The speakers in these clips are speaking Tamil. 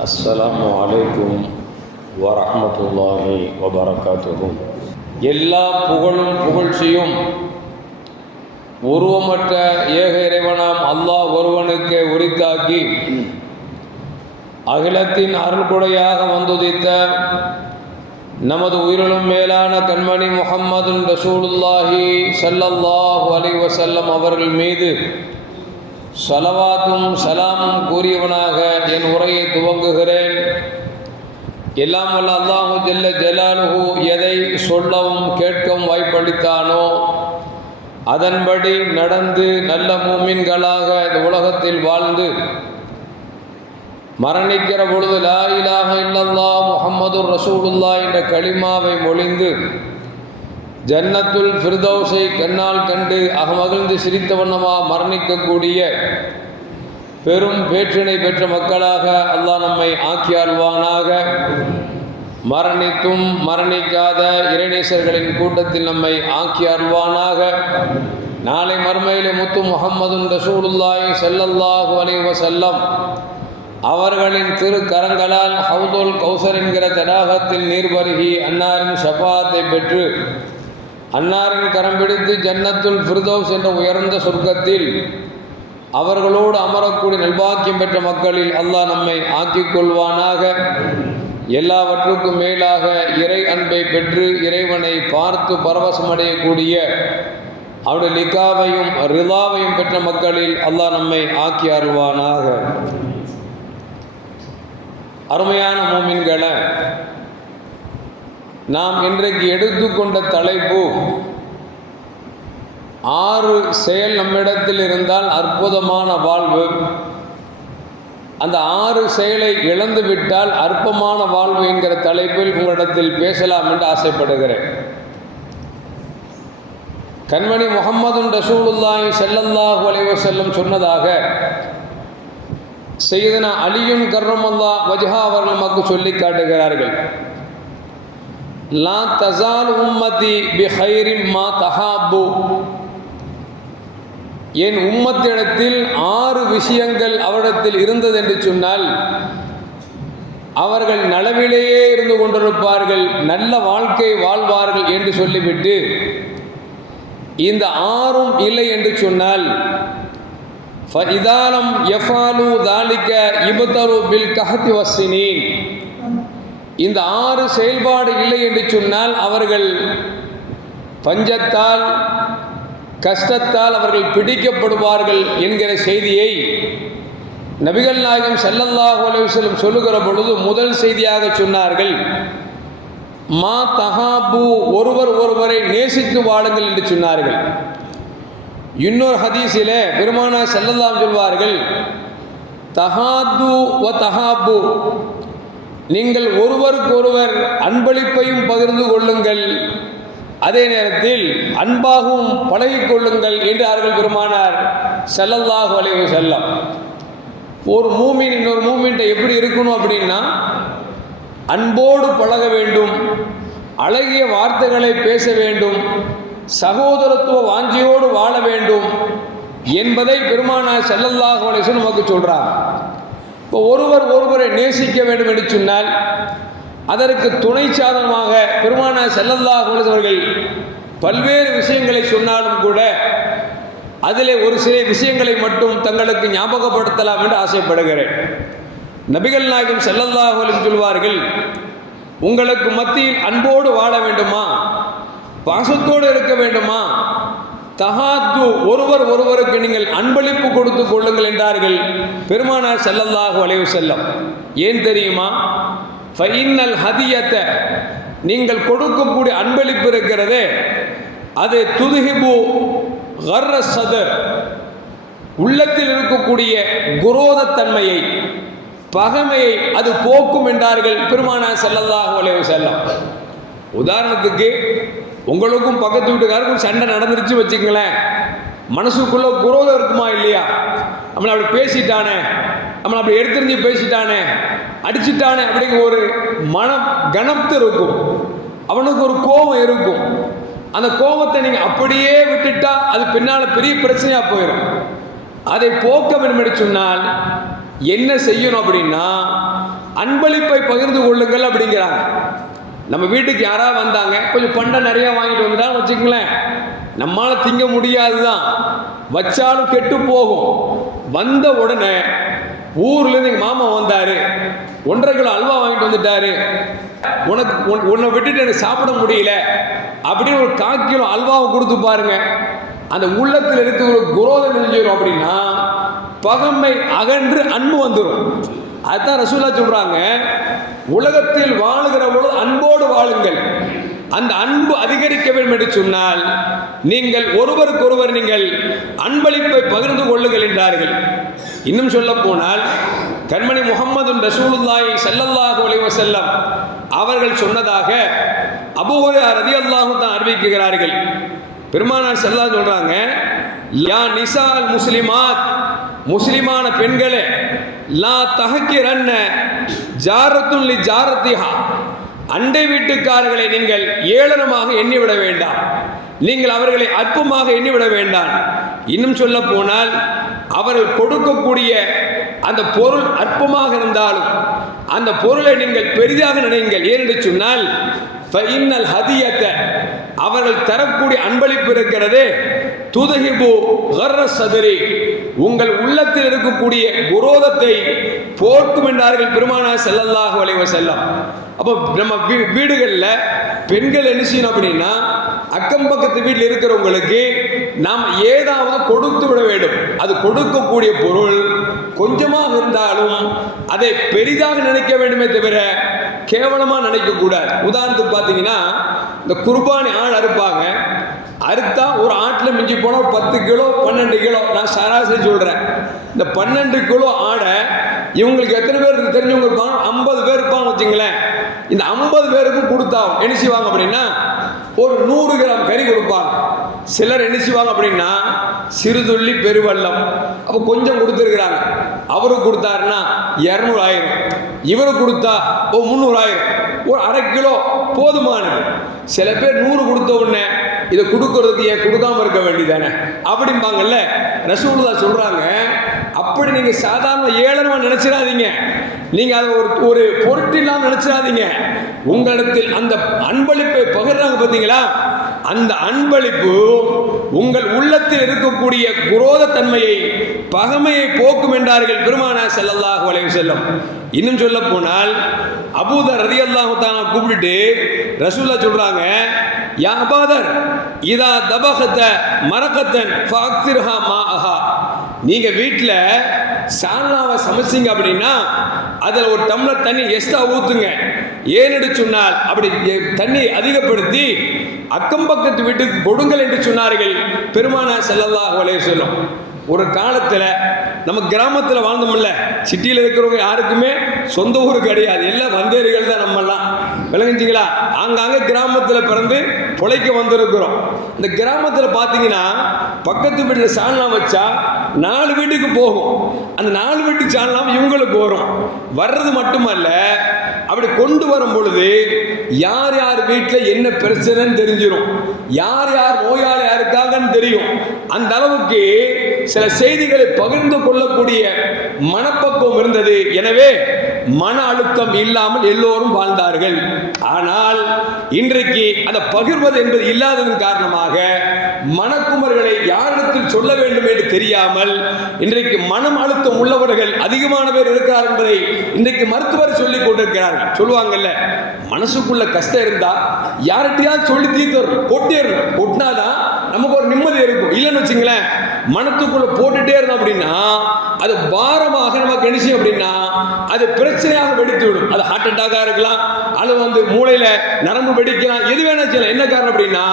அஸ்ஸலாம் வலைக்கும் வரமத்துல்லாஹி வபரகாத்துகும் எல்லா புகழும் புகழ்ச்சியும் உருவமற்ற ஏக இறைவனாம் அல்லாஹ் ஒருவனுக்கு உரித்தாக்கி அகிலத்தின் அருள்குடையாக வந்துதித்த நமது உயிரிலும் மேலான கண்மணி முகம்மது ரசூலுல்லாஹி சல்லல்லாஹு அலி வசல்லம் அவர்கள் மீது சலவாத்தும் சலாமும் கூறியவனாக என் உரையை துவங்குகிறேன். எல்லாம் வல்ல அல்லாஹு ஜெல்ல ஜலாலுஹு எதை சொல்லவும் கேட்கவும் வாய்ப்பளித்தானோ அதன்படி நடந்து நல்ல மூமின்களாக இந்த உலகத்தில் வாழ்ந்து மரணிக்கிற பொழுது லா இலாக இல்லல்லா முகமது ரசூலுல்லா என்ற களிமாவை மொழிந்து ஜன்னத்துல் ஃபிர்தௌஸை கண்ணால் கண்டு அகமகிழ்ந்து சிரித்த வண்ணமா மரணிக்கக்கூடிய பெரும் பேற்றினை பெற்ற மக்களாக அல்லாஹ் நம்மை ஆக்கி அல்வானாக மரணித்தும் மரணிக்காத இறைநேசர்களின் கூட்டத்தில் நம்மை ஆக்கி அருள்வானாக நாளை மறுமையிலே முத்து முகம்மதுன் ரசூலுல்லாஹி செல்லல்லாஹு அலைவ செல்லம் அவர்களின் திரு கரங்களால் ஹவுதுல் கௌசர் என்கிற தடாகத்தில் நீர் பருகி அன்னாரின் சபாத்தை பெற்று அன்னாரின் கரம் பிடித்து ஜன்னத்துல் ஃபிர்தோஸ் என்ற உயர்ந்த சொர்க்கத்தில் அவர்களோடு அமரக்கூடிய நல்பாக்கியம் பெற்ற மக்களில் அல்லாஹ் நம்மை ஆக்கிக் கொள்வானாக எல்லாவற்றுக்கும் மேலாக இறை அன்பை பெற்று இறைவனை பார்த்து பரவசமடையக்கூடிய அவருடைய லிகாவையும் ரிலாவையும் பெற்ற மக்களில் அல்லாஹ் நம்மை ஆக்கி அருள்வானாக. அருமையான மூமின்களை நாம் இன்றைக்கு எடுத்துக்கொண்ட தலைப்பு ஆறு செயல் நம்மிடத்தில் இருந்தால் அற்புதமான வாழ்வு. அந்த ஆறு செயலை இழந்து விட்டால் அற்பமான வாழ்வு என்கிற தலைப்பில் உங்களிடத்தில் பேசலாம் என்று ஆசைப்படுகிறேன். கண்மணி முகமது ரசூலுல்லாய் செல்லல்லாஹு அலைவ செல்லம் சொன்னதாக செய்தன அலியும் கர்ரமல்லா வஜ்ஹா அவர்கள் நமக்கு சொல்லி காட்டுகிறார்கள். லா தசால் உம்மதி பிஹைரின் மா தஹாபு என் உம்மத்திடத்தில் ஆறு விஷயங்கள் அவரிடத்தில் இருந்தது என்று சொன்னால் அவர்கள் நலவிலேயே இருந்து கொண்டிருப்பார்கள் நல்ல வாழ்க்கை வாழ்வார்கள் என்று சொல்லிவிட்டு இந்த ஆறும் இல்லை என்று சொன்னால் இதாலம் எஃபாலு தாலிக்க இபுத்தரு பில் கஹதி வசினீன் இந்த ஆறு செயல்பாடு இல்லை என்று சொன்னால் அவர்கள் பஞ்சத்தால் கஷ்டத்தால் அவர்கள் பிடிக்கப்படுவார்கள் என்கிற செய்தியை நபிகள் நாயகம் செல்லல்லாஹு அலுவலம் சொல்லுகிற பொழுது முதல் செய்தியாக சொன்னார்கள். மா தஹாபு ஒருவர் ஒருவரை நேசித்து வாழுங்கள் என்று சொன்னார்கள். இன்னொரு ஹதீஸில் பெருமானா செல்லல்லாம் சொல்வார்கள் தஹாது வ தஹாபு. நீங்கள் ஒருவருக்கொருவர் அன்பளிப்பையும் பகிர்ந்து கொள்ளுங்கள். அதே நேரத்தில் அன்பாகவும் பழகிக்கொள்ளுங்கள் என்றார்கள் பெருமானார் செல்லல்லாஹு அலைவு செல்லம் ஒரு மூமின் இன்னொரு மூமின்ட்ட எப்படி இருக்கணும் அப்படின்னா அன்போடு பழக வேண்டும் அழகிய வார்த்தைகளை பேச வேண்டும் சகோதரத்துவ வாஞ்சியோடு வாழ வேண்டும் என்பதை பெருமானார் செல்லல்லாஹு அலைவு நமக்கு சொல்கிறார் இப்போ ஒருவர் ஒருவரை நேசிக்க வேண்டும் என்று சொன்னால் அதற்கு துணை சாதனமாக பெருமான செல்லல்லா அவர்கள் பல்வேறு விஷயங்களை சொன்னாலும் கூட அதிலே ஒரு சில விஷயங்களை மட்டும் தங்களுக்கு ஞாபகப்படுத்தலாம் என்று ஆசைப்படுகிறேன். நபிகள் நாயகம் செல்லல்லாஹுலும் சொல்வார்கள் உங்களுக்கு மத்தியில் அன்போடு வாழ வேண்டுமா? பாசத்தோடு இருக்க வேண்டுமா? தகாத்து ஒருவர் ஒருவருக்கு நீங்கள் அன்பளிப்பு கொடுத்து கொள்ளுங்கள் என்றார்கள். பெருமானார் செல்லல்லாஹு வளைவு செல்லம் ஏன் தெரியுமா? ஃபைனல் ஹதியத்தை நீங்கள் கொடுக்கக்கூடிய அன்பளிப்பு இருக்கிறதே. அது துதுகிபு கர்ர சதர். உள்ளத்தில் இருக்கக்கூடிய குரோதத்தன்மையை பகமையை அது போக்கும் என்றார்கள் பெருமானா செல்லல்லாஹு வளைவு செல்லம் உதாரணத்துக்கு உங்களுக்கும் பக்கத்து வீட்டுக்காருக்கும் சண்டை நடந்துருச்சு வச்சுங்களேன் மனசுக்குள்ளே குரோதம் இருக்குமா இல்லையா? நம்மளை அப்படி பேசிட்டானே நம்மளை அப்படி எடுத்துரிஞ்சு பேசிட்டானே அடிச்சிட்டானே அப்படிங்கிற ஒரு மனம் கனத்து இருக்கும். அவனுக்கு ஒரு கோபம் இருக்கும். அந்த கோபத்தை நீங்கள் அப்படியே விட்டுட்டா அது பின்னால் பெரிய பிரச்சனையாக போயிடும் அதை போக்க வேண்டும் சொன்னால் என்ன செய்யணும் அப்படின்னா அன்பளிப்பை பகிர்ந்து கொள்ளுங்கள் அப்படிங்கிறாங்க. நம்ம வீட்டுக்கு யாராவது வந்தாங்க கொஞ்சம் பண்டை நிறைய வாங்கிட்டு வந்துட்டாலும் வச்சுக்கங்களேன். நம்மளால் திங்க முடியாது தான் வச்சாலும் கெட்டு போகும். வந்த உடனே ஊர்லேருந்து எங்கள் மாமா வந்தார். ஒன்றரை கிலோ அல்வா வாங்கிட்டு வந்துட்டாரு. உனக்கு உன்- உன்னை விட்டுட்டு எனக்கு சாப்பிட முடியல. அப்படின்னு ஒரு கால் கிலோ அல்வாவை கொடுத்து பாருங்க. அந்த உள்ளத்தில் எடுத்து ஒரு குரோதம் நெஞ்சிடும் அப்படின்னா பகமை அகன்று அன்பு வந்துடும் அதுதான் ரசூலா சொல்கிறாங்க உலகத்தில் வாழுகிற பொழுது அன்போடு வாழுங்கள். அந்த அன்பு அதிகரிக்க வேண்டும் என்று சொன்னால் நீங்கள் ஒருவருக்கொருவர் நீங்கள் அன்பளிப்பை பகிர்ந்து கொள்ளுங்கள் என்றார்கள். இன்னும் சொல்ல போனால் கண்மணி முகமது ரசூலுல்லாஹி செல்லல்லாஹு அலைஹி செல்லம் அவர்கள் சொன்னதாக அபூ ரதி அல்லாஹும் தான் அறிவிக்கிறார்கள். பெருமானார் செல்லா சொல்றாங்க யா நிசால் முஸ்லிமாத் முஸ்லிமான பெண்களே லா தகக்கிறன்ன ஜாரத்துன் ஜாரத்திஹா. அண்டை வீட்டுக்காரர்களை நீங்கள் ஏளனமாக எண்ணிவிட வேண்டாம். நீங்கள் அவர்களை அற்பமாக எண்ணிவிட வேண்டாம். இன்னும் சொல்ல போனால் அவர்கள் கொடுக்கக்கூடிய அந்த பொருள் அற்பமாக இருந்தாலும் அந்த பொருளை நீங்கள் பெரிதாக நினைங்கள். ஏனென்று சொன்னால் ஃபைனல் ஹதியத்த அவர்கள் தரக்கூடிய அன்பளிப்பு இருக்கிறது. துதகிபு கர்ர சதுரி உங்கள் உள்ளத்தில் இருக்கக்கூடிய குரோதத்தை போர்க்கும் என்றார்கள் பெருமானார் செல்லல்லாக வளைவ செல்லம் அப்போ நம்ம வீ- வீடுகளில் பெண்கள் என்ன செய்யணும் அப்படின்னா அக்கம் பக்கத்து வீட்டில் இருக்கிறவங்களுக்கு நாம் ஏதாவது கொடுத்து விட வேண்டும். அது கொடுக்கக்கூடிய பொருள் கொஞ்சமாக இருந்தாலும் அதை பெரிதாக நினைக்க வேண்டுமே தவிர கேவலமாக நினைக்கக்கூடாது. உதாரணத்துக்கு பார்த்தீங்கன்னா இந்த குர்பானி ஆள் அறுப்பாங்க. அறுத்தா ஒரு ஆட்டில் மிஞ்சி போனால் பத்து கிலோ பன்னெண்டு கிலோ. நான் சராசரி சொல்கிறேன் இந்த பன்னெண்டு கிலோ ஆடை இவங்களுக்கு எத்தனை பேர் தெரிஞ்சவங்க இருப்பாங்க. ஐம்பது பேர் இருப்பாங்க வச்சுங்களேன். இந்த ஐம்பது பேருக்கும் கொடுத்தா என்ன செய்வாங்க அப்படின்னா ஒரு நூறு கிராம் கறி கொடுப்பாங்க. சிலர் என்ன செய்வாங்க அப்படின்னா சிறுதுள்ளி பெருவெள்ளம் அப்போ கொஞ்சம் கொடுத்துருக்குறாங்க. அவருக்கு கொடுத்தாருன்னா இரநூறு ஆயிரம். இவருக்கு கொடுத்தா ஓ முந்நூறாயிரம் ஒரு அரை கிலோ போதுமானது. சில பேர் நூறு கொடுத்த உடனே இதை கொடுக்கறதுக்கு ஏன் கொடுக்காம இருக்க வேண்டியதானே அப்படிம்பாங்கல்ல. ரசூல்லா சொல்றாங்க அப்படி நீங்கள் சாதாரண ஏளனமா நினச்சிடாதீங்க. நீங்கள் அதை ஒரு ஒரு பொருட்டில்லாமல் நினச்சிடாதீங்க. உங்களிடத்தில் அந்த அன்பளிப்பை பகிர்றாங்க பார்த்தீங்களா அந்த அன்பளிப்பு உங்கள் உள்ளத்தில் இருக்கக்கூடிய குரோதத்தன்மையை பகமையை போக்கும் என்றார்கள் பெருமானா ஸல்லல்லாஹு வளைவு செல்லும் இன்னும் சொல்ல போனால் அபூதர் ரதி தஆலா கூப்பிட்டு ரசூல்லா சொல்றாங்க யா அபாதர் இதா தபகத்த மரக்கத்தன் ஃபாக்திர்ஹா மா அஹா நீங்கள் வீட்டில் சால்னாவை சமைச்சிங்க அப்படின்னா அதில் ஒரு டம்ளர் தண்ணி எக்ஸ்ட்ரா ஊற்றுங்க ஏனெடு சொன்னால் அப்படி தண்ணி அதிகப்படுத்தி அக்கம் பக்கத்து வீட்டுக்கு கொடுங்கள் என்று சொன்னார்கள் பெருமானா செல்லல்லா அலைஹி சொல்லும் ஒரு காலத்தில் நம்ம கிராமத்தில் வாழ்ந்தோம்ல சிட்டியில் இருக்கிறவங்க யாருக்குமே சொந்த ஊர் கிடையாது. எல்லாம் வந்தேரிகள் தான் நம்மெல்லாம். விளங்குச்சிங்களா ஆங்காங்கே கிராமத்தில் பிறந்து பிழைக்க வந்திருக்கிறோம். இந்த கிராமத்தில் பார்த்தீங்கன்னா பக்கத்து வீட்டில் சாணம் வச்சா நாலு வீட்டுக்கு போகும். அந்த நாலு வீட்டு சாணலாம் இவங்களுக்கு வரும் வர்றது மட்டுமல்ல அப்படி கொண்டு வரும் பொழுது யார் யார் வீட்டில் என்ன பிரச்சனைன்னு தெரிஞ்சிடும் யார் யார் நோயாளி யாருக்காகன்னு தெரியும். அந்த அளவுக்கு சில செய்திகளை பகிர்ந்து கொள்ளக்கூடிய மனப்பக்குவம் இருந்தது. எனவே மன அழுத்தம் இல்லாமல் எல்லோரும் வாழ்ந்தார்கள். ஆனால் இன்றைக்கு அந்த பகிர்வது என்பது இல்லாததன் காரணமாக மனக்குமர்களை யாரிடத்தில் சொல்ல வேண்டும் என்று தெரியாமல் இன்றைக்கு மனம் அழுத்தம் உள்ளவர்கள் அதிகமான பேர் இருக்கிறார் என்பதை இன்றைக்கு மருத்துவர் சொல்லிக் கொண்டிருக்கிறார்கள் சொல்லுவாங்கல்ல மனசுக்குள்ள கஷ்டம் இருந்தா யார்கிட்டயாவது சொல்லி தீர்த்தரும் கொட்டிடுறோம் கொட்டினாதான் நமக்கு ஒரு நிம்மதி இருக்கும். இல்லைன்னு வச்சுங்களேன் மனத்துக்குள்ள போட்டுட்டே இருந்தோம் அப்படின்னா அது பாரமாக நமக்கு என்ன அட்டாக்காக இருக்கலாம்? அல்லது வந்து மூளையில் நரம்பு வெடிக்கலாம். எது வேணா செய்யலாம். என்ன காரணம் அப்படின்னா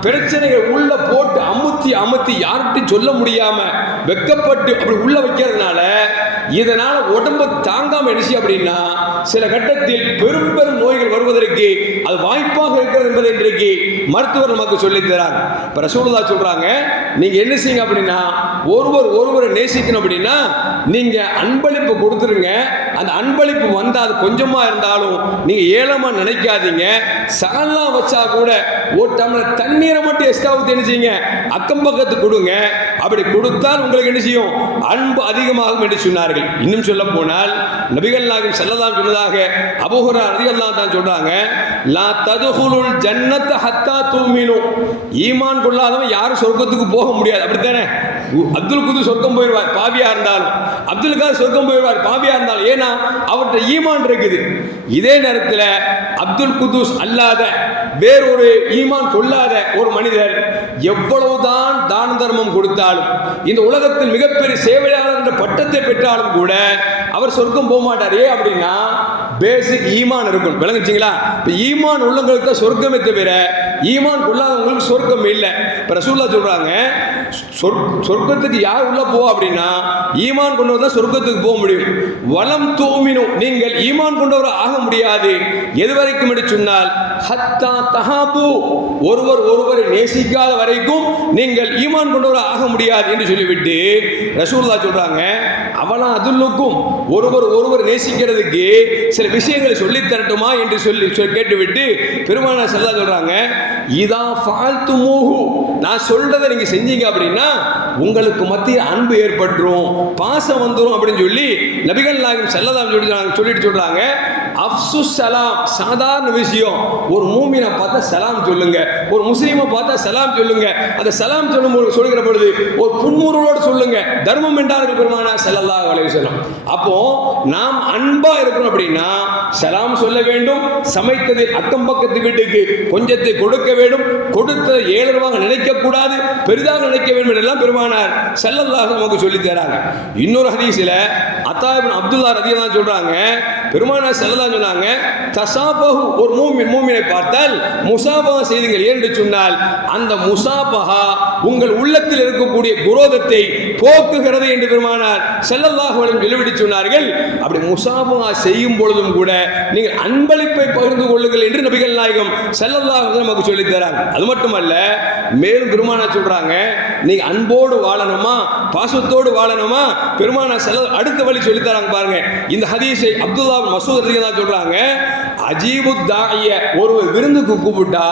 பிரச்சனைகள் உள்ள போட்டு அமுத்தி அமுத்தி யார்கிட்டையும் சொல்ல முடியாம வெக்கப்பட்டு அப்படி உள்ள வைக்கிறதுனால இதனால் உடம்பு தாங்காம என்ன அப்படின்னா சில கட்டத்தில் பெரும் பெரும் நோய்கள் வருவதற்கு அது வாய்ப்பாக இருக்கிறது என்பதை இன்றைக்கு மருத்துவர் நமக்கு சொல்லி தராங்க. இப்ப ரசூலுல்லா சொல்றாங்க நீங்க என்ன செய்யுங்க அப்படின்னா ஒருவர் ஒருவரை நேசிக்கணும் அப்படின்னா நீங்க அன்பளிப்பு கொடுத்துருங்க. அந்த அன்பளிப்பு வந்தா அது கொஞ்சமா இருந்தாலும் நீங்க ஏளமா நினைக்காதீங்க. சாலா வச்சா கூட ஒரு டம்ளர் தண்ணீரை மட்டும் எக்ஸ்ட்ரா ஊற்றி என்ன அக்கம் பக்கத்து கொடுங்க. அப்படி கொடுத்தால் உங்களுக்கு என்ன செய்யும்? அன்பு அதிகமாகும் என்று சொன்னார்கள். இன்னும் சொல்ல போனால் நபிகள் நாயகம் செல்லலாம் சொன்னதாக அபோகரா அதிகல்லாம் தான் சொல்றாங்க லா ததுகுலுல் ஜன்னத்த ஹத்தா தூமினும் ஈமான் கொள்ளாதவன் யாரும் சொர்க்கத்துக்கு போக முடியாது. அப்படித்தானே? அப்துல் குது சொர்க்கம் போயிடுவார் பாவியா இருந்தாலும். அப்துல் சொர்க்கம் போயிடுவார் பாவியா இருந்தாலும். ஏன்னா அவர்கிட்ட ஈமான் இருக்குது. இதே நேரத்தில் அப்துல் குதூஸ் அல்லாத வேறொரு ஈமான் கொள்ளாத ஒரு மனிதர் எவ்வளவுதான் தான தர்மம் கொடுத்தாலும் இந்த உலகத்தில் மிகப்பெரிய சேவையாளர் என்ற பட்டத்தை பெற்றாலும் கூட அவர் சொர்க்கம் போக மாட்டாரே. அப்படின்னா பேசிக் ஈமான் இருக்கும் விளங்குச்சிங்களா? இப்போ ஈமான் உள்ளவங்களுக்கு தான் சொர்க்கமே தவிர ஈமான் உள்ளாதவங்களுக்கு சொர்க்கம் இல்லை. இப்போ ரசூல்லா சொல்கிறாங்க சொர் சொர்க்கத்துக்கு யார் உள்ள போவா அப்படின்னா ஈமான் கொண்டவர் தான் சொர்க்கத்துக்கு போக முடியும். வளம் தூமினும் நீங்கள் ஈமான் கொண்டவர் ஆக முடியாது. எது வரைக்கும் என்று சொன்னால் ஹத்தா தஹாபு. ஒருவர் ஒருவரை நேசிக்காத வரைக்கும் நீங்கள் ஈமான் கொண்டவர் ஆக முடியாது என்று சொல்லிவிட்டு ரசூல்லா சொல்றாங்க அவனா அதுலுக்கும் ஒருவர் ஒருவர் நேசிக்கிறதுக்கு சில விஷயங்களை சொல்லித் தரட்டுமா? என்று சொல்லி சொல் கேட்டுவிட்டு பெருமானா செல்லா சொல்றாங்க இதா ஃபால்த்து மூஹு நான் சொல்றதை நீங்க செஞ்சீங்க அப்படின்னா உங்களுக்கு மத்திய அன்பு ஏற்பட்டுரும் பாசம் வந்துடும் அப்படின்னு சொல்லி நபிகள் நாயகம் செல்லதாம் சொல்லி சொல்லிட்டு சொல்றாங்க அப்சு சலாம் சாதாரண விஷயம். ஒரு மூமினை பார்த்தா சலாம் சொல்லுங்க. ஒரு முஸ்லீமை பார்த்தா சலாம் சொல்லுங்க. அந்த சலாம் சொல்லும் சொல்லுகிற பொழுது ஒரு புன்முறுவலோடு சொல்லுங்க. தர்மம் என்றார்கள் பெருமானா செல்லல்லா வளைவு வஸல்லம். அப்போ நாம் அன்பா இருக்கணும் அப்படின்னா சலாம் சொல்ல வேண்டும் சமைத்ததில் அக்கம் பக்கத்து வீட்டுக்கு கொஞ்சத்தை கொடுக்க வேண்டும் கொடுத்த ஏழரவாக நினைக்க கூடாது பெரிதாக நினைக்க வேண்டும் என்றெல்லாம் பெருமானார் செல்லல்லாக நமக்கு சொல்லி தராங்க இன்னொரு ஹதீஸில் அத்தாபின் அப்துல்லா ரதியெல்லாம் சொல்றாங்க பெருமானா செல்லதா சொன்னாங்க தசாபஹு ஒரு மூமின் மூமினை பார்த்தால் முசாபா செய்துங்கள் என்று சொன்னால் அந்த முசாபஹா உங்கள் உள்ளத்தில் இருக்கக்கூடிய குரோதத்தை போக்குகிறது என்று பெருமானார் ஸல்லல்லாஹு அலைஹி சொன்னார்கள். அப்படி முசாபஹா செய்யும் பொழுதும் கூட நீங்கள் அன்பளிப்பை பகிர்ந்து கொள்ளுங்கள் என்று நபிகள் நாயகம் ஸல்லல்லாஹு நமக்கு சொல்லித் தராங்க. அது மட்டுமல்ல மேலும் பெருமானார் சொல்றாங்க நீங்க அன்போடு வாழணுமா? பாசத்தோடு வாழணுமா? பெருமான செல்ல அடுத்த வழி சொல்லித்தராங்க பாருங்க. இந்த ஹதீஸை அப்துல்லா பின் மசூத் தான் சொல்றாங்க அஜீபு தாய ஒருவர் விருந்துக்கு கூப்பிட்டா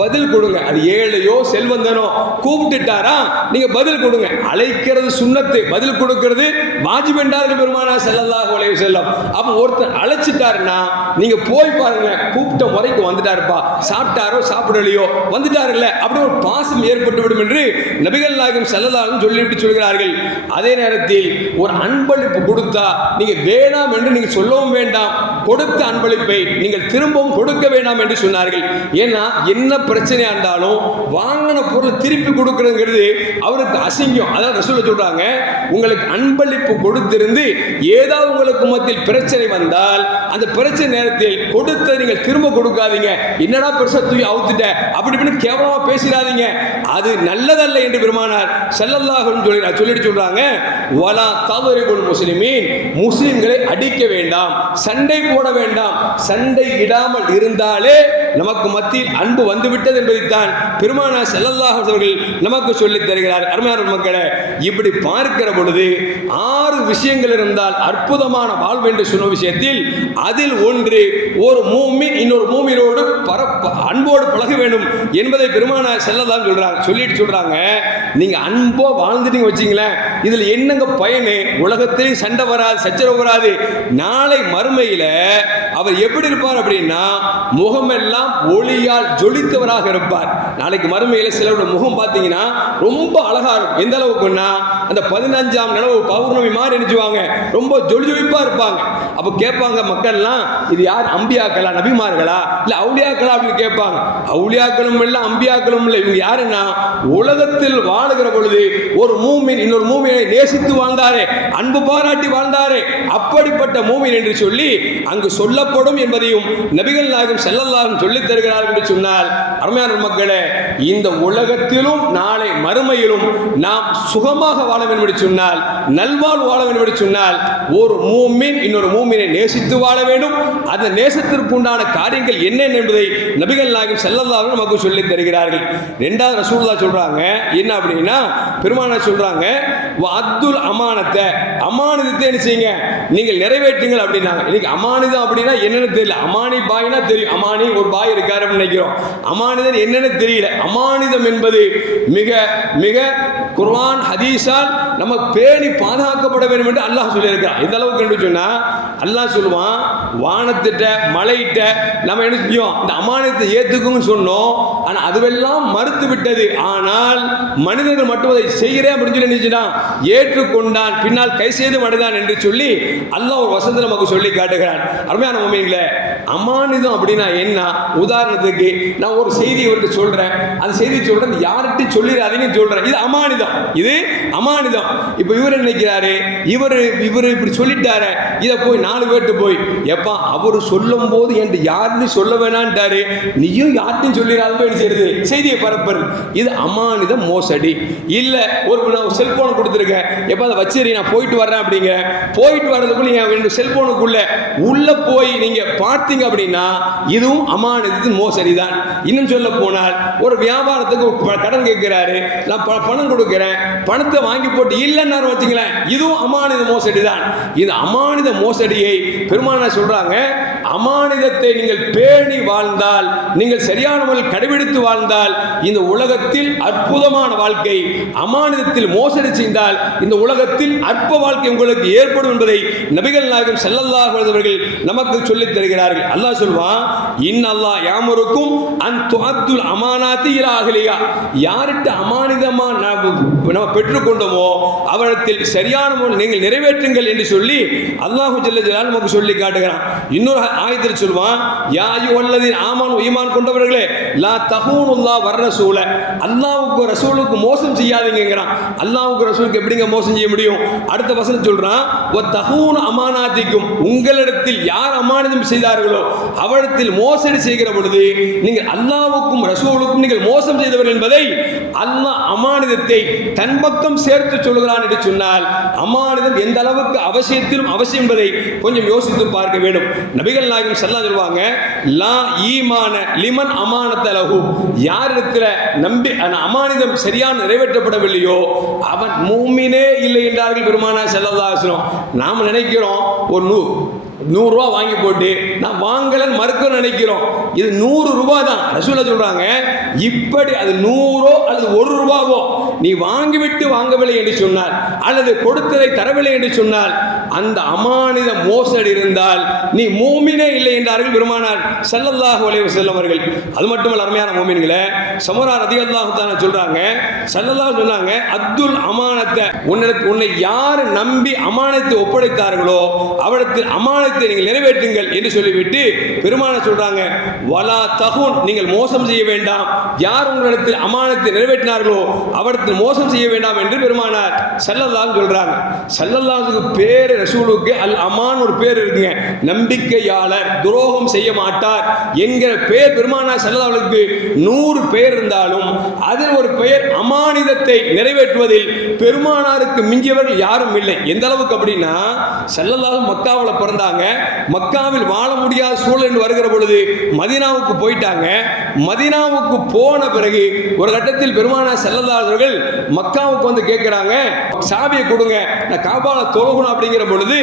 பதில் கொடுங்க. அது ஏழையோ செல்வந்தனோ கூப்பிட்டுட்டாரா நீங்க பதில் கொடுங்க. அழைக்கிறது சுண்ணத்து பதில் கொடுக்கிறது வாஜிப் என்றார்கள் பெருமானா செல்லதாக உலக செல்லும் அப்ப ஒருத்தர் அழைச்சிட்டாருன்னா நீங்க போய் பாருங்க கூப்பிட்ட முறைக்கு வந்துட்டாருப்பா. சாப்பிட்டாரோ சாப்பிடலையோ வந்துட்டாருல்ல. அப்படி ஒரு பாசம் ஏற்பட்டு விடும் என்று நபிகள் நாயகம் ஸல்லல்லாஹு சொல்லிவிட்டு சொல்கிறார்கள். அதே நேரத்தில் ஒரு அன்பளிப்பு கொடுத்தா நீங்க வேணாம் என்று நீங்க சொல்லவும் வேண்டாம். கொடுத்த அன்பளிப்பை நீங்கள் திரும்பவும் கொடுக்க வேண்டாம் என்று சொன்னார்கள். ஏன்னா என்ன பிரச்சனையா இருந்தாலும் வாங்கின பொருள் திருப்பி கொடுக்குறதுங்கிறது அவருக்கு அசிங்கம். அதான் ரசூலை சொல்கிறாங்க உங்களுக்கு அன்பளிப்பு கொடுத்திருந்து ஏதாவது உங்களுக்கு மத்தியில் பிரச்சனை வந்தால் அந்த பிரச்சனை நேரத்தில் கொடுத்த நீங்கள் திரும்ப கொடுக்காதீங்க. என்னடா பெருசாக தூக்கி அவுத்துட்டேன் அப்படி இப்படின்னு கேவலமா பேசிடாதீங்க. அது நல்லதல்ல என்று பெருமானார் செல்லல்லாகும் சொல்லி சொல்லிட்டு சொல்றாங்க வலா தவறுகுல் முஸ்லிமீன். முஸ்லிம்களை அடிக்க வேண்டாம் சண்டை போட வேண்டாம் சண்டை இடாமல் இருந்தாலே நமக்கு மத்தியில் அன்பு வந்துவிட்டது என்பதைத்தான் பெருமானார் செல்லல்லாக அவர்கள் நமக்கு சொல்லித் தருகிறார். அருமையான மக்களே இப்படி பார்க்கிற பொழுது ஆறு விஷயங்கள் இருந்தால் அற்புதமான வாழ்வு என்று சொன்ன விஷயத்தில் அதில் ஒன்று ஒரு மூமி இன்னொரு மூமினோடு பரப்ப அன்போடு பழக வேண்டும் என்பதை பெருமானார் செல்லதான் சொல்றாங்க. சொல்லிட்டு சொல்கிறாங்க நீங்கள் அன்போ வாழ்ந்துட்டீங்க வச்சீங்களேன் இதில் என்னங்க பயனு? உலகத்திலையும் சண்டை வராது சச்சரவு வராது. நாளை மறுமையில் அவர் எப்படி இருப்பார் அப்படின்னா முகமெல்லாம் ஒளியால் ஜொலித்தவராக இருப்பார். நாளைக்கு மறுமையில் சிலரோட முகம் பார்த்தீங்கன்னா ரொம்ப அழகாக இருக்கும். எந்த அளவுக்குன்னா அந்த பதினஞ்சாம் நிலவு பௌர்ணமி மாதிரி நினைச்சுவாங்க. ரொம்ப ஜொலி ஜொலிப்பாக இருப்பாங்க. அப்போ கேட்பாங்க மக்கள்லாம் இது யார் அம்பியாக்களா நபிமார்களா? இல்லை அவுளியாக்களா? அப்படின்னு கேட்பாங்க. அவுளியாக்களும் இல்லை அம்பியாக்களும் இல்லை. இவங்க யாருன்னா உலகத்தில் வாழுகிற பொழுது ஒரு மூமின் இன்னொரு மூமினை நேசித்து வாழ்ந்தாரே அன்பு பாராட்டி வாழ்ந்தாரே அப்படிப்பட்ட மூமின் என்று சொல்லி அங்கு சொல்லப்படும் என்பதையும் நபிகள் நாயகம் செல்லல்லாரும் சொல்லித் தருகிறார்கள் என்று சொன்னால் அருமையான மக்களே இந்த உலகத்திலும் நாளை மறுமையிலும் நாம் சுகமாக வாழ வேண்டும் என்று சொன்னால் நல்வாழ் வாழ வேண்டும் என்று சொன்னால் ஒரு மூமின் இன்னொரு மூமினை நேசித்து வாழ வேண்டும். அந்த நேசத்திற்குண்டான காரியங்கள் என்ன என்பதை நபிகள் நாயகம் ஸல்லல்லாஹு நமக்கு சொல்லித் தருகிறார்கள். ரெண்டாவது ரசூல்லா சொல்றாங்க. என்ன அப்படின்னா பெருமானார் சொல்கிறாங்க அப்துல் அமானத்தை. அமானதத்தை என்ன செய்யுங்க? நீங்கள் நிறைவேற்றுங்கள் அப்படின்னாங்க. இன்னைக்கு அமானிதம் அப்படின்னா என்னென்னு தெரியல. அமானி பாய்னா தெரியும். அமானி ஒரு பாய் இருக்காரு அப்படின்னு நினைக்கிறோம். அமானிதம் என்னென்னு தெரியல. அமானிதம் என்பது மிக மிக குர்வான் ஹதீஸால் நம்ம பேணி பாதுகாக்கப்பட வேண்டும் என்று அல்லாஹ் சொல்லியிருக்கிறான். இந்த அளவுக்கு என்று சொன்னால் அல்லாஹ் சொல்லுவான் வானத்திட்ட மலையிட்ட நம்ம என்ன செஞ்சோம்? இந்த அமானத்தை ஏற்றுக்கும்னு சொன்னோம். ஆனால் அதுவெல்லாம் மறுத்து விட்டது. ஆனால் மனிதர்கள் மட்டும் அதை செய்கிறேன் அப்படின்னு சொல்லி நினைச்சுனா ஏற்றுக்கொண்டான். பின்னால் கை செய்து மடைதான் என்று சொல்லி அல்லாஹ் ஒரு வசந்த நமக்கு சொல்லி காட்டுகிறான். அருமையான உண்மைங்களே அமானிதம் அப்படின்னா என்ன? உதாரணத்துக்கு நான் ஒரு செய்தி இவர்கிட்ட சொல்கிறேன் அந்த செய்தி சொல்கிறேன் யார்கிட்டையும் சொல்லிடுறாதீங்கன்னு சொல்கிறேன் இது அமானிதம். இது அமானிதம். இப்போ இவர் நினைக்கிறாரு? இவர் இவர் இப்படி சொல்லிட்டாரு. இதை போய் நாலு பேர்ட்டு போய் எப்பா அவர் சொல்லும் போது என்று யாருன்னு சொல்ல வேணான்ட்டாரு. நீயும் யார்ட்டும் சொல்லிடாத போய் செய்யுது செய்தியை பரப்புறது. இது அமானித மோசடி. இல்லை ஒரு நான் ஒரு செல்போனை கொடுத்துருக்கேன் எப்போ அதை வச்சிரு நான் போயிட்டு வர்றேன் அப்படிங்க போயிட்டு வர்றதுக்குள்ள என் ரெண்டு செல்போனுக்குள்ள உள்ளே போய் நீங்க பார்த்தீங்க அப்படின்னா இதுவும் அமானிதத்தின் மோசடி தான் இன்னும் சொல்ல போனால் ஒரு வியாபாரத்துக்கு கடன் கேட்கிறாரு. நான் ப- பணம் கொடுக்க பணத்தை வாங்கி போட்டு இல்லைன்னு வச்சுங்களேன் இதுவும் அமானித மோசடி தான் இந்த அமானித மோசடியை பெருமானார் சொல்றாங்க. அமானிதத்தை நீங்கள் பேணி வாழ்ந்தால் நீங்கள் சரியான முறையில் கடைபிடித்து வாழ்ந்தால் இந்த உலகத்தில் அற்புதமான வாழ்க்கை அமானிதத்தில் மோசடி செய்தால் இந்த உலகத்தில் அற்ப வாழ்க்கை உங்களுக்கு ஏற்படும் என்பதை நபிகள் நாயகம் ஸல்லல்லாஹு அவர்கள் நமக்கு சொல்லித் தருகிறார்கள். அல்லாஹ் சொல்வான் இன் அல்லாஹ் யாமருக்கும் அன் துஅத்துல் அமானாத்தி இலாகலியா யார்கிட்ட அமானிதமா நம்ம பெற்றுக்கொண்டோமோ அவரிடத்தில் சரியான முறையில் நீங்கள் நிறைவேற்றுங்கள் என்று சொல்லி அல்லாஹு ஜல்ல ஜலால் நமக்கு சொல்லி காட்டுகிறான். இன்னொரு ஆயத்தில் சொல்வான் யாயு அய்யுஹல்லதீன ஆமான் ஈமான் கொண்டவர்களே லா தகூனுல்லா வர்ற ரசூல. அல்லாஹ்வுக்கு ரசூலுக்கு மோசம் செய்யாதீங்கிறான் அல்லாவுக்கு ரசூலுக்கு எப்படிங்க மோசம் செய்ய முடியும்? அடுத்த வசனம் சொல்றான் ஓ தகூன் அமானாதிக்கும் உங்களிடத்தில் யார் அமானிதம் செய்தார்களோ அவரிடத்தில் மோசடி செய்கிற பொழுது நீங்கள் அல்லாவுக்கும் ரசூலுக்கும் நீங்கள் மோசம் செய்தவர்கள் என்பதை அல்லாஹ் அமானிதத்தை தன் பக்கம் சேர்த்து சொல்கிறான் என்று சொன்னால் அமானிதம் எந்த அளவுக்கு அவசியத்திலும் அவசியம் என்பதை கொஞ்சம் யோசித்து பார்க்க வேண்டும். நபிகள் நாயகம் செல்லா சொல்லுவாங்க லா ஈமான லிமன் அமானத் லஹு யாரிடத்தில் நம்பி அந்த அமானிதம் சரியாக நிறைவேற்றப்படவில்லையோ அவன் மூமினே இல்லை என்றார்கள் பெருமானா செல்லதாசனம் நாம் நினைக்கிறோம் ஒரு நூ நூறுரூவா வாங்கி போட்டு நான் வாங்கலன்னு மறுக்க நினைக்கிறோம். இது நூறு ரூபாய் தான். ரசூலா சொல்றாங்க இப்படி அது நூறோ அல்லது ஒரு ரூபாவோ நீ வாங்கிவிட்டு வாங்கவில்லை என்று சொன்னால் அல்லது கொடுத்ததை தரவில்லை என்று சொன்னால் அந்த அமானித மோசடி இருந்தால் நீ மூமினே இல்லை என்றார்கள் பெருமானார் ஸல்லல்லாஹு அலைஹி செல்லவர்கள் அவர்கள். அது மட்டுமல்ல அருமையான மூமின்களே சமரா அதிகல்லாக தானே சொல்றாங்க ஸல்லல்லாஹு சொன்னாங்க அப்துல் அமானத்தை உன்னிடத்து உன்னை யார் நம்பி அமானத்தை ஒப்படைத்தார்களோ அவரிடத்தில் அமானத்தை நீங்கள் நிறைவேற்றுங்கள் என்று சொல்லிவிட்டு பெருமானார் சொல்றாங்க வலா தகுன் நீங்கள் மோசம் செய்ய வேண்டாம். யார் உங்களிடத்தில் அமானத்தை நிறைவேற்றினார்களோ அவரிடத்தில் மோசம் செய்ய வேண்டாம் என்று பெருமானார் சல்லல்லாஹு சொல்றாங்க. சல்லல்லாஹுக்கு பேர் ரசூலுக்கு அல் அமான் ஒரு பேர் இருக்குங்க. நம்பிக்கையாளர் துரோகம் செய்ய மாட்டார். என்கிற பெயர் பெருமானார் சல்லல்லாஹுக்கு நூறு பெயர் இருந்தாலும் அதில் ஒரு பெயர் அமானிதத்தை நிறைவேற்றுவதில் பெருமானாருக்கு மிஞ்சியவர்கள் யாரும் இல்லை. எந்த அளவுக்கு அப்படின்னா சல்லல்லாஹு மக்காவில் பிறந்தாங்க. மக்காவில் வாழ முடியாத சூழல் என்று வருகிற பொழுது மதீனாவுக்கு போயிட்டாங்க. மதீனாவுக்கு போன பிறகு ஒரு கட்டத்தில் பெருமானா செல்லல்லாதவர்கள் மக்காவுக்கு வந்து கேட்குறாங்க சாவியை கொடுங்க. நான் காபால தொழுகணும் அப்படிங்கிற பொழுது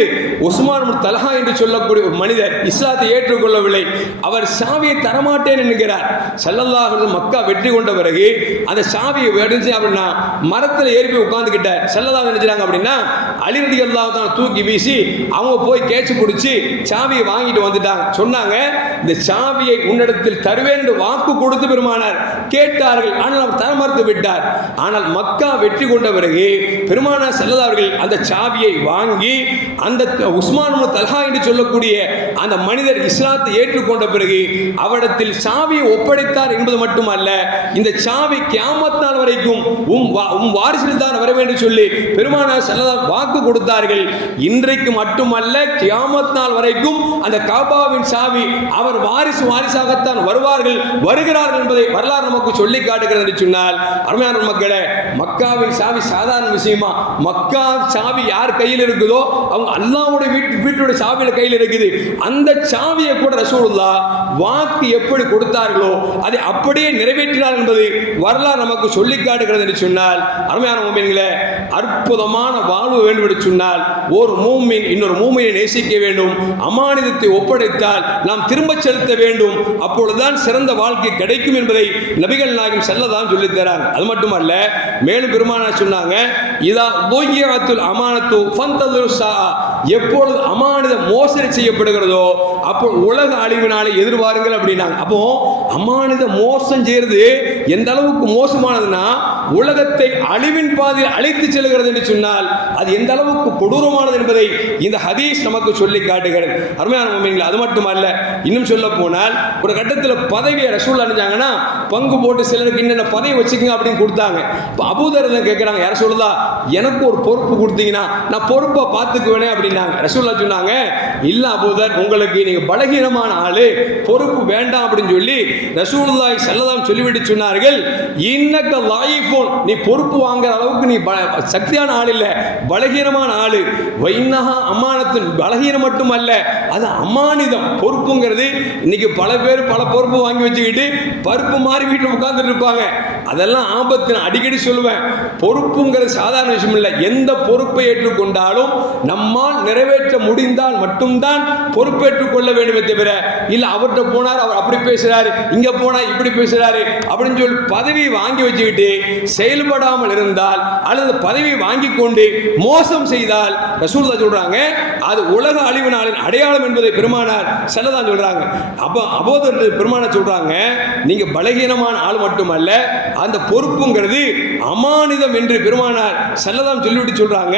உஸ்மான் தலஹா என்று சொல்லக்கூடிய ஒரு மனிதர் இஸ்லாத்தை ஏற்றுக்கொள்ளவில்லை. அவர் சாவியை தரமாட்டேன் என்கிறார். சல்லல்லாஹ் மக்கா வெற்றி கொண்ட பிறகு அந்த சாவியை வெடிஞ்சு அப்படின்னா மரத்தில் ஏறி போய் உட்காந்துக்கிட்டார் செல்லல்லாஹ் நினைச்சாங்க அப்படின்னா அழிந்து அல்லாஹ் தான் தூக்கி வீசி அவங்க போய் கேச்சு பிடிச்சி சாவியை வாங்கிட்டு வந்துட்டாங்க. சொன்னாங்க இந்த சாவியை உன்னிடத்தில் தருவேன் என்று வாக்கு கொடுத்து பெருமானார் கேட்டார்கள். ஆனால் அவர் தர மறுத்து விட்டார். ஆனால் மக்கா வெற்றி கொண்ட பிறகு பெருமானார் செல்லதார்கள் அந்த சாவியை வாங்கி அந்த உஸ்மான் தல்ஹா என்று சொல்லக்கூடிய அந்த மனிதர் இஸ்லாத்தை ஏற்றுக்கொண்ட பிறகு அவரிடத்தில் சாவியை ஒப்படைத்தார் என்பது மட்டுமல்ல இந்த சாவி கியாமத் நாள் வரைக்கும் உம் வா- உம் வாரிசில் தான் வர வேண்டும் சொல்லி பெருமானார் செல்லதார் வாக்கு கொடுத்தார்கள். இன்றைக்கு மட்டுமல்ல கியாமத் நாள் வரைக்கும் அந்த காபாவின் சாவி அவர் வாரிசு வாரிசாகத்தான் வருவார்கள் வருகிறார்கள் என்பதை வரலாறு நமக்கு சொல்லி காட்டுகிறது என்று சொன்னால் அருமையான மக்களே மக்காவின் சாவி சாதாரண விஷயமா? மக்கா சாவி யார் கையில் இருக்குதோ அவங்க அல்லாவுடைய வீட்டு வீட்டுடைய சாவியில் கையில் இருக்குது அந்த சாவியை கூட ரசூலுல்லா வாக்கு எப்படி கொடுத்தார்களோ அதை அப்படியே நிறைவேற்றினார் என்பது வரலாறு நமக்கு சொல்லி காட்டுகிறது என்று சொன்னால் அருமையான மூமின்களே அற்புதமான வாழ்வு வேண்டும் என்று சொன்னால் ஒரு மூமின் இன்னொரு மூமினை நேசிக்க வேண்டும் அமானிதத்தை ஒப்படைத்தால் நாம் திரும்ப செலுத்த வேண்டும் அப்பொழுதுதான் சிறந்த வாழ்க்கை கிடைக்கும் என்பதை நபிகள் நாயகம் செல்லதான் சொல்லித் தராங்க அது மட்டுமல்ல மேலும் பெருமானா சொன்னாங்க இதா போய்யத்துல் அமானத்து ஃபந்ததுரு ஸாஅ. எப்பொழுது அமானுதம் மோசடி செய்யப்படுகிறதோ அப்போ உலக அழிவினாலே எதிர்பாருங்கள் அப்படின்னாங்க. அப்போ அமானித மோசம் செய்யறது எந்த அளவுக்கு மோசமானதுன்னா உலகத்தை அழிவின் பாதையில் அழைத்து செல்கிறது என்று சொன்னால் அது எந்த அளவுக்கு கொடூரமானது என்பதை இந்த ஹதீஸ் நமக்கு சொல்லி காட்டுகிறது. அருமையான உண்மைகள் அது மட்டுமல்ல இன்னும் சொல்ல போனால் ஒரு கட்டத்தில் பதவியை ரசூல் அணிஞ்சாங்கன்னா பங்கு போட்டு சிலருக்கு என்னென்ன பதவி வச்சுக்கோங்க அப்படின்னு கொடுத்தாங்க. இப்போ அபூதர் கேட்குறாங்க யார சொல்லுதா எனக்கு ஒரு பொறுப்பு கொடுத்தீங்கன்னா நான் பொறுப்பை பார்த்துக்குவேனே அப்படின்னாங்க. ரசூல்லா சொன்னாங்க இல்லை அபூதர் உங்களுக்கு நீங்கள் பலகீனமான ஆளு பொறுப்பு வேண்டாம் அப்படின்னு சொல்லி ரசூல்லாய் ஸல்லல்லாஹு சொல்லிவிட்டு சொன்னார்கள் இன்னக்க லாயிஃபோன் நீ பொறுப்பு வாங்குற அளவுக்கு நீ சக்தியான ஆள் இல்ல பலகீனமான ஆள். வைநகா அமானத்தின் பலகீனம் மட்டுமல்ல அது அமானிதம். பொறுப்புங்கிறது இன்னைக்கு பல பேர் பல பொறுப்பு வாங்கி வச்சுக்கிட்டு பருப்பு மாதிரி வீட்டில் உட்கார்ந்துட்டு இருப்பாங்க. அதெல்லாம் ஆபத்து நான் அடிக்கடி சொல்லுவேன். பொறுப்புங்கிறது சாதாரண விஷயம் இல்லை. எந்த பொறுப்பை ஏற்றுக்கொண்டாலும் நம்மால் நிறைவேற்ற முடிந்தால் மட்டும்தான் பொறுப்பேற்றுக் கொள்ள வேண்டுமே தவிர இல்லை அவர்கிட்ட போனார் அவர் அப்படி பேசுறாரு இங்க போனா இப்படி பேசுறாரு அப்படின்னு சொல்லி பதவி வாங்கி வச்சுக்கிட்டு செயல்படாமல் இருந்தால் அல்லது பதவி வாங்கி கொண்டு மோசம் செய்தால் ரசூல்லா சொல்றாங்க அது உலக அழிவு நாளின் அடையாளம் என்பதை பெருமானார் செல்லதான் சொல்றாங்க. அப்போ அபோதர் பெருமானார் சொல்றாங்க நீங்க பலகீனமான ஆள் மட்டுமல்ல அந்த பொறுப்புங்கிறது அமானிதம் என்று பெருமானார் செல்லதாம் சொல்லிவிட்டு சொல்றாங்க.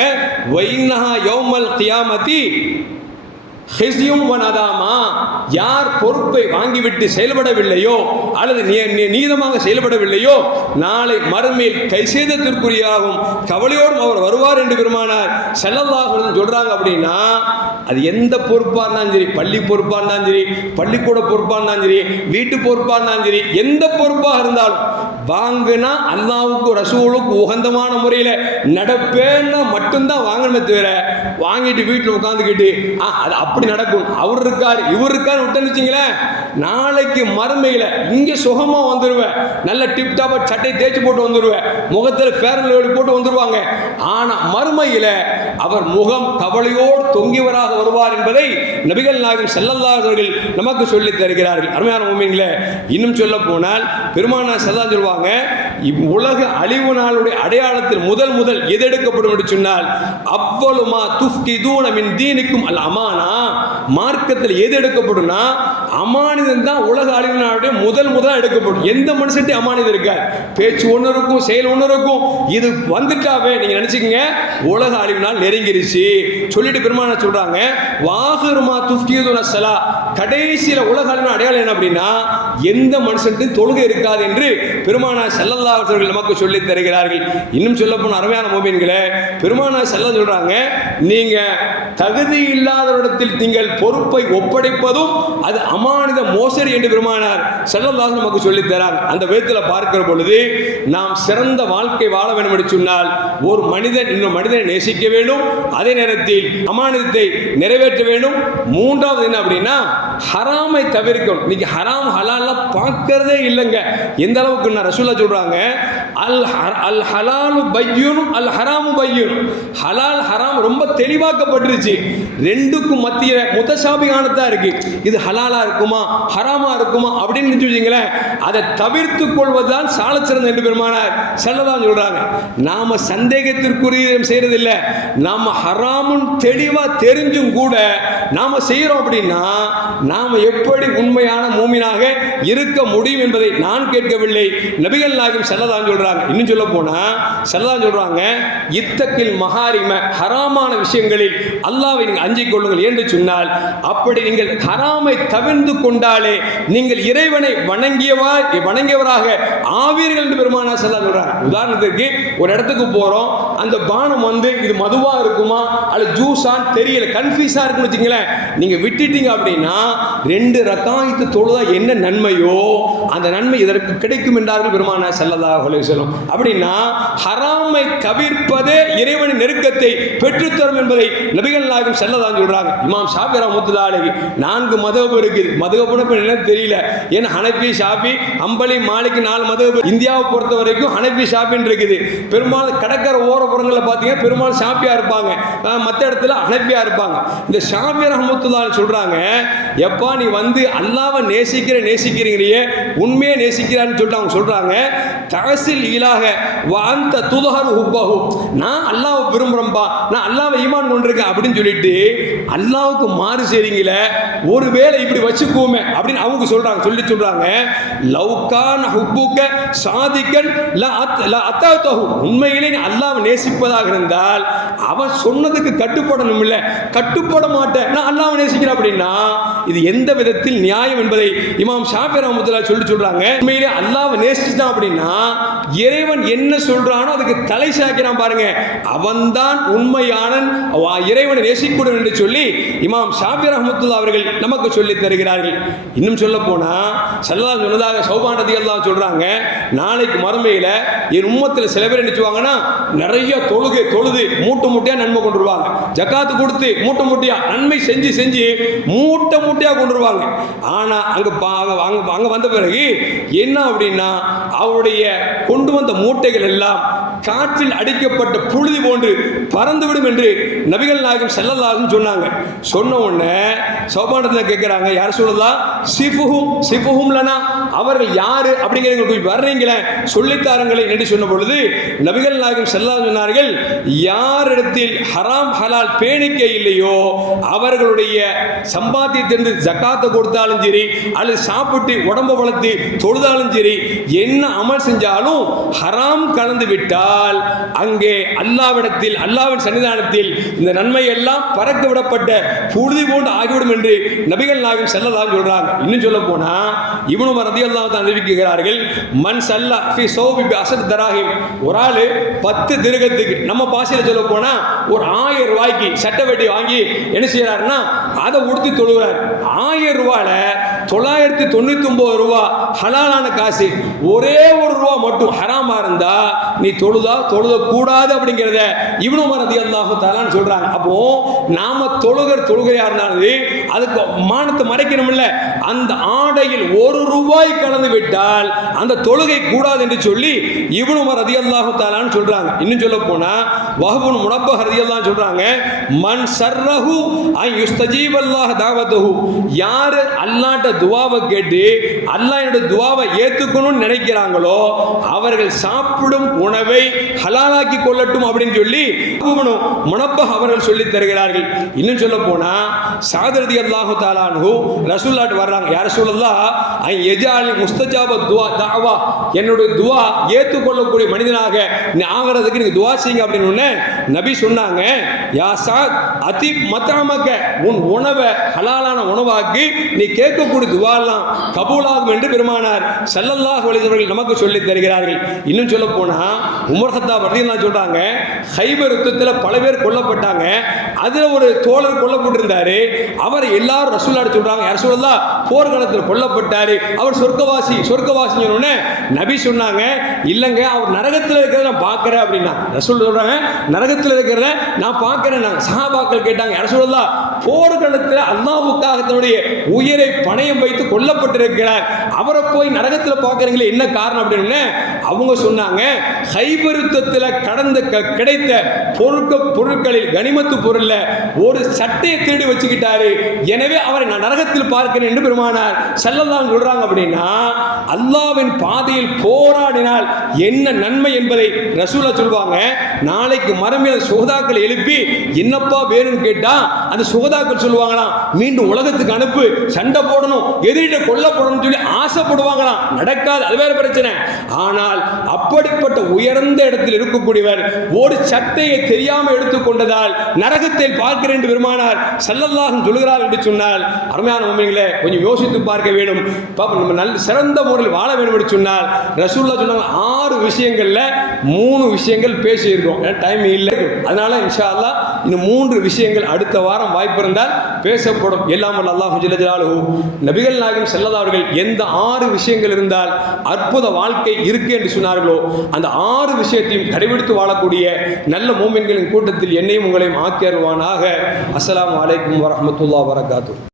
வைனஹா யோமல் கியாமதி ஹெசியும் வனதாமா? யார் பொறுப்பை வாங்கிவிட்டு செயல்படவில்லையோ அல்லது நீ- நீ- நீதமாக செயல்படவில்லையோ நாளை மறுமையில் கைசேதத்திற்குரியாகும் கவலையோடும் அவர் வருவார் என்று பெருமானார். செல்லல்லாஹ் சொல்றாங்க அப்படின்னா அது எந்த பொறுப்பாக இருந்தாலும் சரி பள்ளி பொறுப்பாக இருந்தாலும் சரி பள்ளிக்கூட பொறுப்பாக இருந்தாலும் சரி வீட்டு பொறுப்பாக இருந்தாலும் சரி எந்த பொறுப்பாக இருந்தாலும் வாங்குனா அல்லாவுக்கு ரசூலுக்கு உகந்தமான முறையில் நடப்பேன்னா மட்டும்தான் வாங்கணுமே தவிர வாங்கிட்டு வீட்டில் உட்காந்துக்கிட்டு அது அப்படி நடக்கும். அவர் இருக்கார் இவர் இருக்கார் விட்டேன்னு வச்சுங்களேன் நாளைக்கு மறுமையில் இங்கே சுகமாக வந்துடுவேன் நல்ல டிப் டாப்பாக சட்டை தேய்ச்சி போட்டு வந்துடுவேன் முகத்தில் ஃபேரன் போட்டு வந்துடுவாங்க ஆனால் மறுமையில் அவர் முகம் கவலையோடு தொங்கியவராக வருவார் என்பதை நபிகள் நாயகம் செல்லல்லாதவர்கள் நமக்கு சொல்லித் தருகிறார்கள். அருமையான உண்மைங்களே இன்னும் சொல்ல போனால் பெருமானா செல்லான்னு சொல்லுவாங்க உலக அழிவு நாளுடைய அடையாளத்தில் முதல் முதல் எது எடுக்கப்படும் என்று சொன்னால் அவ்வளவுமா துஃப்தி தூணமின் தீனுக்கும் அல்ல அமானா. மார்க்கத்தில் எது எடுக்கப்படும்னா அமானிதம் தான் உலக அழிவு நாளுடைய முதல் முதல் எடுக்கப்படும். எந்த மனுஷன்ட்டு அமானிதம் இருக்க பேச்சு ஒன்று இருக்கும் செயல் ஒன்று இருக்கும். இது வந்துட்டாவே நீங்க நினைச்சுக்கங்க உலக அழிவு நாள் நெருங்கிருச்சு. சொல்லிட்டு பெருமான சொல்றாங்க வாகுருமா துஃப்கியுதுன சலா கடைசியில் உலக அடையாளம் என்ன அப்படின்னா எந்த மனுஷன்ட்டு தொழுகை இருக்காது என்று பெருமானா செல்லல்லா அவர்கள் நமக்கு சொல்லித் தருகிறார்கள். இன்னும் சொல்ல போன அருமையான மோபின்களே பெருமானா செல்ல சொல்றாங்க நீங்க தகுதி இல்லாதவரிடத்தில் நீங்கள் பொறுப்பை ஒப்படைப்பதும் அது அமானித மோசடி என்று பெருமானார் செல்லல்லாஹ் நமக்கு சொல்லித் தராங்க. அந்த விதத்தில் பார்க்கிற பொழுது நாம் சிறந்த வாழ்க்கை வாழ வேண்டும் என்று சொன்னால் ஒரு மனிதன் இன்னொரு மனிதனை நேசிக்க வேண்டும். அதே நேரத்தில் அமானிதத்தை நிறைவேற்ற வேண்டும். மூன்றாவது என்ன அப்படின்னா ஹராமை தவிர்க்கணும். இன்னைக்கு ஹராம் ஹலால்லாம் பார்க்கறதே இல்லைங்க. எந்த அளவுக்கு நான் ரசூலா சொல்றாங்க? அல் ஹ- அல் ஹலாலு பையுனும் அல் ஹராமு பையூன் ஹலால் ஹராம் ரொம்ப தெளிவாக்கப்பட்டுருச்சு. ரெண்டுக்கும் மத்திய முத்தசாபிகானதா இருக்கு. இது ஹலாலா இருக்குமா? ஹராமா இருக்குமா? அப்படின்னு வச்சுங்களேன் அதை தவிர்த்து கொள்வதுதான் சால சிறந்த என்று பெருமானார் செல்லதான் சொல்றாங்க. நாம சந்தேகத்திற்குரிய செய்யறதில்ல. நாம ஹராமும் தெளிவா தெரிஞ்சும் கூட நாம செய்யறோம் அப்படின்னா நாம் எப்படி உண்மையான மூமினாக இருக்க முடியும் என்பதை நான் கேட்கவில்லை. நபிகள் நாயகம் செல்லதான் சொல்கிறாங்க இன்னும் சொல்ல போனால் செல்லதான் சொல்கிறாங்க இத்தக்கில் மகாரிம ஹராமான விஷயங்களில் அல்லாவை நீங்கள் அஞ்சிக் கொள்ளுங்கள் என்று சொன்னால் அப்படி நீங்கள் ஹராமை தவிர்ந்து கொண்டாலே நீங்கள் இறைவனை வணங்கியவா வணங்கியவராக ஆவீர்கள் என்று பெருமானா செல்லா சொல்கிறாங்க உதாரணத்திற்கு ஒரு இடத்துக்கு போகிறோம் அந்த பானம் வந்து இது மதுவாக இருக்குமா? அல்லது ஜூஸான்னு தெரியல. கன்ஃபியூஸாக இருக்குன்னு வச்சுங்களேன் நீங்கள் விட்டுட்டீங்க அப்படின்னா ரெண்டு ரக்காயத்து தொழுதா என்ன நன்மையோ அந்த நன்மை இதற்கு கிடைக்கும் என்றார்கள் பெருமான செல்லதாக அலைஹி வஸல்லம். அப்படின்னா ஹராமை தவிர்ப்பதே இறைவனின் நெருக்கத்தை பெற்றுத்தரும் என்பதை நபிகள் நாயகம் செல்லதான் சொல்கிறாங்க இமாம் ஷாபி ரஹ்மத்துல்லாஹி நான்கு மதகு இருக்குது மதகுப்புனா இப்ப என்னன்னு தெரியல. ஏன்னா ஹனபி ஷாபி அம்பலி மாலிக்கு நாலு மதகு இந்தியாவை பொறுத்த வரைக்கும் ஹனபி ஷாபின்னு இருக்குது. பெரும்பாலும் கடற்கரை புறங்களில் பார்த்தீங்கன்னா பெரும்பாலும் ஷாப்பியாக இருப்பாங்க. மற்ற இடத்துல ஹனபியா இருப்பாங்க. இந்த ஷாபி ரஹமத்துல்லான்னு சொல்கிறாங்க எப்பா நீ வந்து அல்லாவை நேசிக்கிற நேசிக்கிறீங்களையே உண்மையை நேசிக்கிறான்னு சொல்லிட்டு அவங்க சொல்கிறாங்க தகசில் ஈலாக அந்த துலகர் ஹுப்பஹு. நான் அல்லாவை விரும்புகிறேன்ப்பா நான் அல்லாவை ஈமான் கொண்டிருக்கேன் அப்படின்னு சொல்லிட்டு அல்லாவுக்கு மாறு செய்றீங்களே ஒருவேளை இப்படி வச்சுக்குவோமே அப்படின்னு அவங்க சொல்கிறாங்க சொல்லி சொல்கிறாங்க லவ்கான் ஹுப்புக்க சாதிக்கன் ல அத் ல உண்மையிலே நீ அல்லாவை நேசிப்பதாக இருந்தால் அவன் சொன்னதுக்கு கட்டுப்படணும் இல்லை கட்டுப்பட மாட்டேன் நான் அல்லாவை நேசிக்கிறேன் அப்படின்னா இது எந்த விதத்தில் நியாயம் என்பதை இமாம் ஷாஃபி ரஹமத்துல்லாஹி சொல்லி சொல்றாங்க. உண்மையிலே அல்லாவை நேசிச்சிட்டான் அப்படின்னா இறைவன் என்ன சொல்றானோ அதுக்கு தலை சாய்க்கிறான் பாருங்க. அவன்தான் உண்மையானன் இறைவனை நேசிக்கூடும் என்று சொல்லி இமாம் ஷாஃபி ரஹமத்துல்லா அவர்கள் நமக்கு சொல்லி தருகிறார்கள். இன்னும் சொல்ல போனா சல்லா சொன்னதாக சௌபான் ரதி சொல்றாங்க நாளைக்கு மறுமையில என் உம்மத்தில் சில பேர் நினைச்சுவாங்கன்னா நிறைய தொழுகை தொழுது மூட்டை மூட்டையா நன்மை கொண்டு வருவாங்க ஜக்காத்து கொடுத்து மூட்டை மூட்டையா நன்மை செஞ்சு செஞ்சு மூட்டை மூட்டையா கொண்டு வருவாங்க ஆனா அங்க பா- அங்க அங்க- வந்த பிறகு என்ன அப்படின்னா அவருடைய கொண்டு வந்த மூட்டைகள் எல்லாம் காற்றில் அடிக்கப்பட்ட புழுதி போன்று பறந்துவிடும் என்று நபிகள் நாயகம் செல்லலாகும் சொன்னாங்க. சொன்ன உடனே சௌபானத்தில் கேட்குறாங்க யார் சொல்லலாம் சிஃபுஹும் சிஃபுஹும் லனா. அவர்கள் யாரு அப்படிங்கிறவங்களுக்கு வர்றீங்களே சொல்லித்தாருங்களேன் என்று சொன்ன பொழுது நபிகள் நாயகம் செல்லா சொன்னார்கள் யாரிடத்தில் ஹராம் ஹலால் பேணிக்கை இல்லையோ அவர்களுடைய சம்பாத்தியத்திலிருந்து ஜக்காத்தை கொடுத்தாலும் சரி அல்லது சாப்பிட்டு உடம்பை வளர்த்து தொழுதாலும் சரி என்ன அமல் செஞ்சாலும் ஹராம் கலந்து விட்டால் அங்கே அல்லாவிடத்தில் அல்லாவின் சன்னிதானத்தில் இந்த நன்மை எல்லாம் பறக்க விடப்பட்ட புழுதி போன்று ஆகிவிடும் என்று நபிகள் நாயகம் செல்லலாம் சொல்றாங்க. இன்னும் சொல்ல போனா இவனு ரதி தான் அறிவிக்கிறார்கள் மண் சல்லா ஃபி சௌபி அசத் தராகிம் ஒரு ஆளு பத்து திருகத்துக்கு நம்ம பாசையில் சொல்ல போனா ஒரு ஆயிரம் ரூபாய்க்கு சட்டை வெட்டி வாங்கி என்ன செய்கிறாருன்னா அதை உடுத்தி தொழுகிறார். ஆயிரம் ரூபாயில் தொள்ளாயிரத்தி தொண்ணூற்றி ஒம்பது ரூபா ஹலாலான காசு. ஒரே ஒரு ரூபா மட்டும் ஹராமா இருந்தா நீ தொழுதா தொழுத கூடாது அப்படிங்கிறத இவனு மரதி அல்லாஹு தாலான்னு சொல்றாங்க. அப்போ நாம தொழுகிற தொழுகையா இருந்தாலும் அதுக்கு மானத்தை மறைக்கணும்ல. அந்த ஆடையில் ஒரு ரூபாய் கலந்து விட்டால் அந்த தொழுகை கூடாது என்று சொல்லி இவனு மரதி அல்லாஹு தாலான்னு சொல்றாங்க. இன்னும் சொல்ல போனா வஹபுன் முனப்ப ஹரதியெல்லாம் சொல்றாங்க மன் சர்ரஹு ஐ யுஸ்தஜீப் அல்லாஹ் தாவத்துஹு யாரு அல்லாட்ட துவாவை கேட்டு அல்லாஹ் என்னோட துவாவை ஏற்றுக்கணும்னு நினைக்கிறாங்களோ அவர்கள் சாப்பிடும் உணவை ஹலாலாக்கி கொள்ளட்டும் அப்படின்னு சொல்லி வஹபுன் முனப்ப அவர்கள் சொல்லி தருகிறார்கள். இன்னும் சொல்ல போனா சாதரதி அல்லாஹு தாலானு ரசூல்லாட்டு வர்றாங்க. யார் சொல்லலாம் ஐ எஜாலி முஸ்தஜாப துவா தாவா என்னுடைய துவா ஏற்றுக்கொள்ளக்கூடிய மனிதனாக நீ ஆகிறதுக்கு நீங்க துவா செய்யுங்க அப்படின்னு நபி சொன்னாங்க. யா சாத் அதி மத்தாமக்க உன் உணவை ஹலாலான உணவாக்கி நீ கேட்கக்கூடிய துவாலாம் கபூலாகும் என்று பெருமானார் ஸல்லல்லாஹு வலிதவர்கள் நமக்கு சொல்லி தருகிறார்கள். இன்னும் சொல்ல போனா உமர் ஹத்தாப் ரலியல்லாஹு சொல்றாங்க ஹைபர் யுத்தத்தில் பல பேர் கொல்லப்பட்டாங்க. அதில் ஒரு தோழர் கொல்லப்பட்டிருந்தாரு அவர் எல்லாரும் ரசூலாடு சொல்றாங்க யார் சொல்லலாம் போர்க்களத்தில் கொல்லப்பட்டாரு. அவர் சொர்க்கவாசி சொர்க்கவாசி சொன்ன நபி சொன்னாங்க இல்லைங்க அவர் நரகத்தில் இருக்கிறத நான் பார்க்குறேன் அப்படின்னா ரசூல் சொல்றாங்க நரகத்தில் இருக்கிறத நான் பார்க்குறேன் நான் சஹாபாக்கள் கேட்டாங்க யார் சொல்லலாம் போர்க்களத்தில் அல்லாஹ்வுக்காக தன்னுடைய உயிரை பணயம் வைத்து கொல்லப்பட்டிருக்கிறார். அவரை போய் நரகத்தில் பார்க்குறீங்களே என்ன காரணம்? அப்படின்னு அவங்க சொன்னாங்க ஹைபருத்தத்தில் கடந்த க- கிடைத்த பொருட்க பொருட்களில் கனிமத்து பொருளில் ஒரு சட்டையை தேடி வச்சுக்கிட்டாரு. எனவே அவரை நான் நரகத்தில் பார்க்கிறேன் என்று பெருமானார் செல்லலாம் சொல்றாங்க அப்படின்னா அல்லாவின் பாதையில் போராடினால் என்ன நன்மை என்பதை ரசூலா சொல்லுவாங்க நாளைக்கு மரமேல சுகதாக்கள் எழுப்பி என்னப்பா வேணும்னு கேட்டா அந்த சுகதாக்கள் சொல்லுவாங்களாம் மீண்டும் உலகத்துக்கு அனுப்பு சண்டை போடணும் எதிரிட்ட கொல்ல போடணும்னு சொல்லி ஆசைப்படுவாங்களாம். நடக்காது அது வேற பிரச்சனை. ஆனால் அப்படிப்பட்ட உயர்ந்த இடத்தில் இருக்கக்கூடியவர் ஒரு சட்டையை தெரியாமல் எடுத்துக்கொண்டதால் நரகத்தில் பார்க்கிறேன் என்று பெருமானார் செல்லல்லாகும் சொல்கிறார் என்று சொன்னால் அருமையான உண்மைகளை கொஞ்சம் யோசித்து பார்க்க வேண்டும். நம்ம நல்ல சிறந்த முறையில் வாழ வேண்டும் என்று சொன்னால் ரசூல்லா சொன்னாங்க ஆறு விஷயங்கள்ல மூணு விஷயங்கள் பேசியிருக்கோம். டைம் இல்லை. அதனால இன்ஷா அல்லாஹ் இந்த மூன்று விஷயங்கள் அடுத்த வாரம் வாய்ப்பு இருந்தால் பேசப்படும். எல்லாம் வல்ல அல்லாஹ் ஜில்லஜாலுஹு நபிகள் நாயகம் செல்லதா அவர்கள் எந்த ஆறு விஷயங்கள் இருந்தால் அற்புத வாழ்க்கை இருக்கு என்று சொன்னார்களோ அந்த ஆறு விஷயத்தையும் கடைபிடித்து வாழக்கூடிய நல்ல மூமென்களின் கூட்டத்தில் என்னையும் உங்களையும் ஆக்கி அருள்வானாக அஸ்ஸலாமு அலைக்கும் வரஹ்மத்துல்லாஹி வரகாத்து